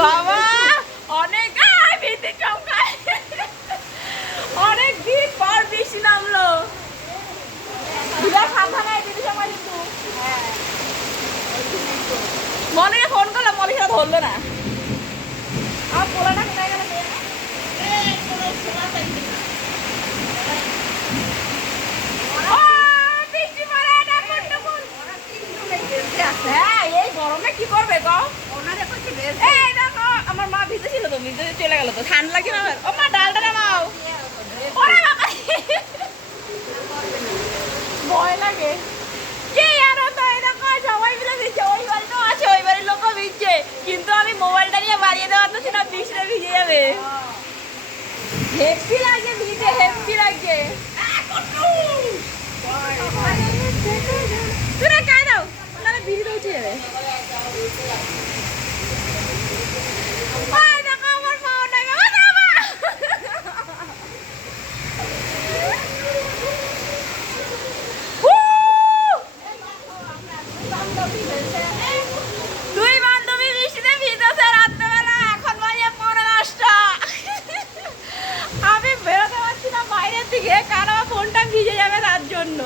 বাবা অনেক বৃষ্টি চমকায়, অনেক দিন পর বৃষ্টি নামলো। সাবধানে বৃষ্টি চমকায় কিন্তু। মনে ফোন করলাম, মনে সেটা ধরলো না। আমার পোলাটা কোথায় গেল? হ্যাঁ এই গরমে কি করবে গো? এই দেখো আমার মা ভিজে ছিল তো, ভিজে চলে গেল তো, ঠান্ডা লাগে না? ও মা ডালটা নামাও। ওরে বাবা ভয় লাগে। কে আর তো এই দেখো সবাই মিলে ভিজছে, ওই বাড়িতেও আছে, ওই বাড়ির লোকও ভিজছে, কিন্তু আমি মোবাইলটা নিয়ে বাড়িয়ে দেওয়ার তো সেটা বৃষ্টিতে ভিজে যাবে। হেপি লাগে ভিজে, হেপি লাগে। তুই না কাই দাও, তাহলে ভিজে উঠে যাবে। দুই বান্ধবী বৃষ্টিতে ভিজেছে রাত্রেবেলা, এখন বাজে 9:30। আমি বেরোতে পারছি না বাইরের দিকে, কারণ আমার ফোনটা ভিজে যাবে তার জন্য।